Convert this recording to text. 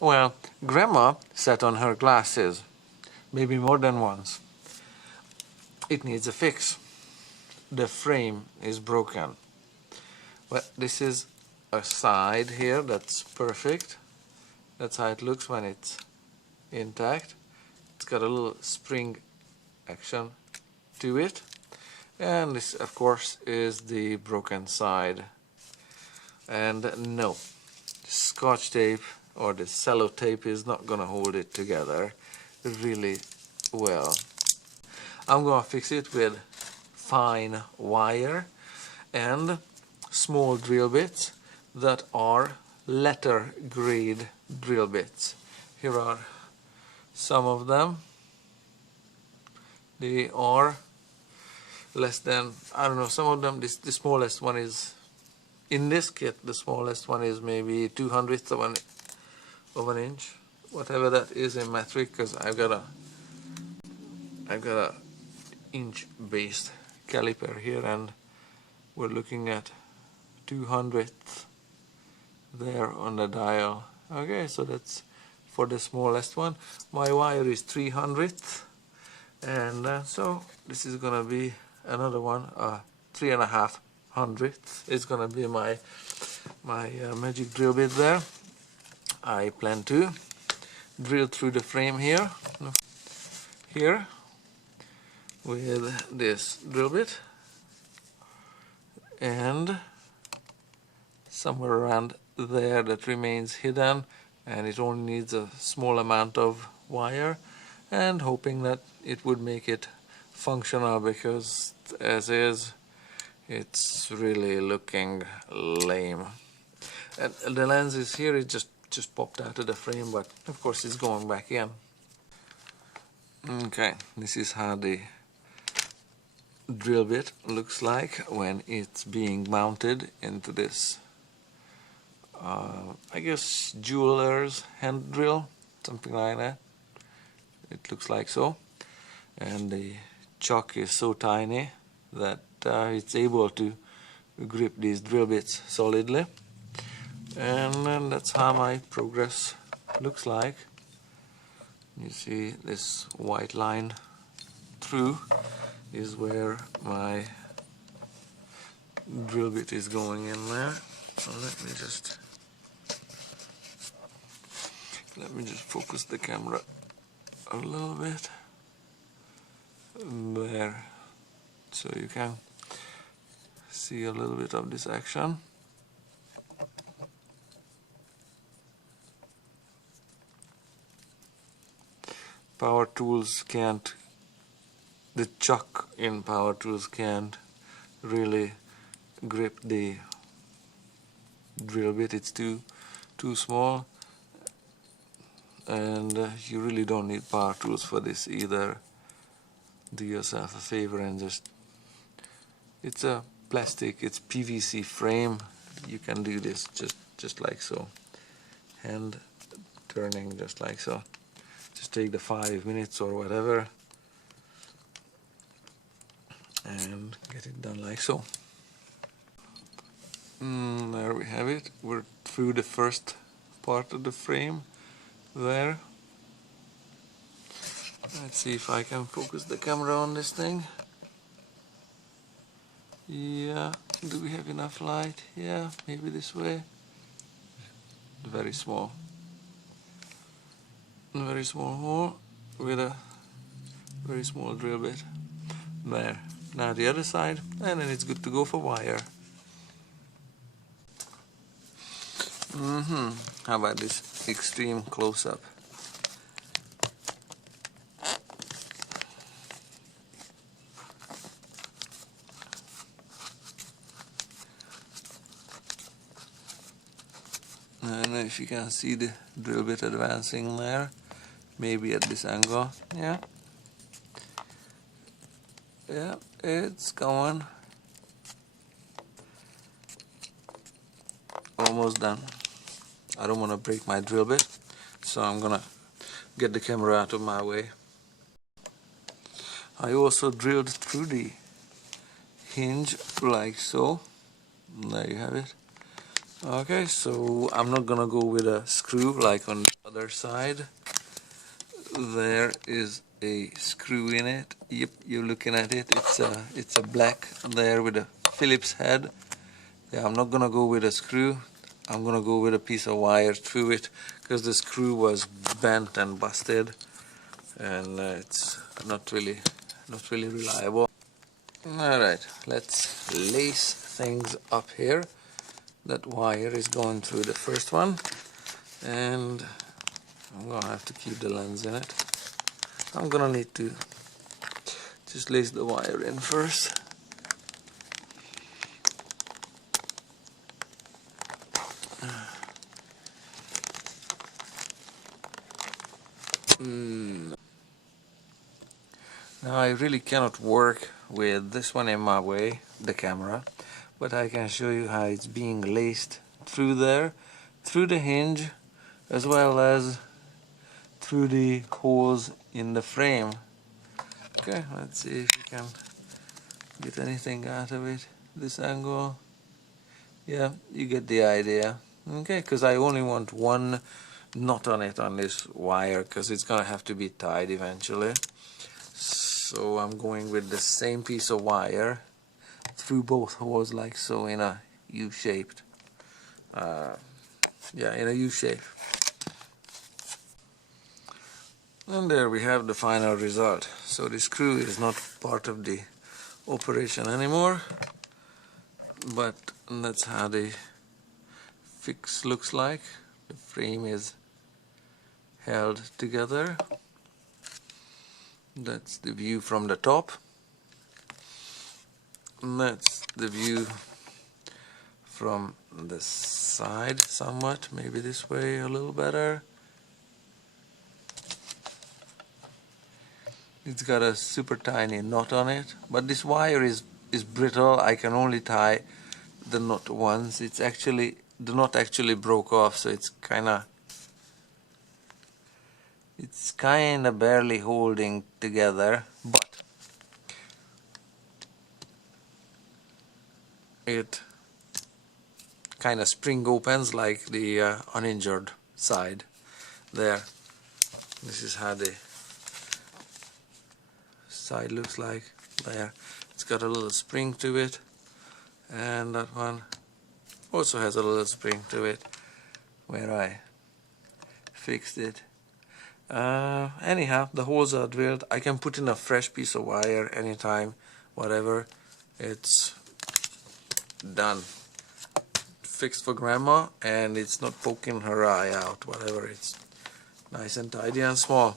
Well, Grandma sat on her glasses, maybe more than once. It needs a fix. The frame is broken. Well, this is a side here that's perfect. That's how it looks when it's intact. It's got a little spring action to it. And this, of course, is the broken side. And no, Scotch tape or the cello tape is not gonna hold it together really well. I'm gonna fix it with fine wire and small drill bits that are letter grade drill bits. Here are some of them. They are less than, I don't know, some of them, the smallest one is, in this kit, the smallest one is maybe 2/100th of an inch, whatever that is in metric, because I've got a inch based caliper here, and we're looking at 2/100th there on the dial. Okay, so that's for the smallest one. My wire is 3/100th, and so this is gonna be another one, 3.5/100th is gonna be my magic drill bit there. I plan to drill through the frame here with this drill bit, and somewhere around there that remains hidden, and it only needs a small amount of wire, and hoping that it would make it functional, because as is, it's really looking lame. And the lens is here, it just popped out of the frame, but of course it's going back in. Okay, this is how the drill bit looks like when it's being mounted into this I guess jeweler's hand drill, something like that. It looks like so, and the chuck is so tiny that it's able to grip these drill bits solidly, and that's how my progress looks like. You see this white line through is where my drill bit is going in there. So let me just focus the camera a little bit there, so you can see a little bit of this action. Power tools can't, the chuck in power tools can't really grip the drill bit, it's too small, and you really don't need power tools for this either. Do yourself a favor and just, it's a plastic, it's PVC frame, you can do this just like so, hand turning just like so. Just take the 5 minutes or whatever and get it done like so. There we have it. We're through the first part of the frame there. Let's see if I can focus the camera on this thing. Yeah, do we have enough light? Yeah, maybe this way. Very small hole with a very small drill bit. There. Now the other side, and then it's good to go for wire. How about this extreme close-up? I don't know if you can see the drill bit advancing there, maybe at this angle. Yeah, it's going. Almost done. I don't want to break my drill bit, so I'm gonna get the camera out of my way. I also drilled through the hinge like so. There you have it. Okay, so I'm not gonna go with a screw like on the other side. There is a screw in it. Yep, you're looking at it. It's a black there with a Phillips head. Yeah, I'm not gonna go with a screw. I'm gonna go with a piece of wire through it because the screw was bent and busted, and it's not really reliable. All right, let's lace things up here. That wire is going through the first one, and I'm gonna have to keep the lens in it. I'm gonna need to just lace the wire in first. Now I really cannot work with this one in my way, the camera, but I can show you how it's being laced through there, through the hinge, as well as through the holes in the frame. Okay, let's see if we can get anything out of it. This angle, yeah, you get the idea. Okay, because I only want one knot on it on this wire because it's gonna have to be tied eventually. So I'm going with the same piece of wire through both holes like so in a U-shaped, yeah, in a U-shape. And there we have the final result. So the screw is not part of the operation anymore, but that's how the fix looks like. The frame is held together. That's the view from the top. And that's the view from the side somewhat, maybe this way a little better. It's got a super tiny knot on it, but this wire is brittle. I can only tie the knot once. It's actually, the knot actually broke off, so it's kinda barely holding together, but it kinda spring opens like the uninjured side there. This is how the side looks like there. It's got a little spring to it, and that one also has a little spring to it where I fixed it. Anyhow, the holes are drilled. I can put in a fresh piece of wire anytime, whatever. It's done. Fixed for grandma, and it's not poking her eye out, whatever. It's nice and tidy and small.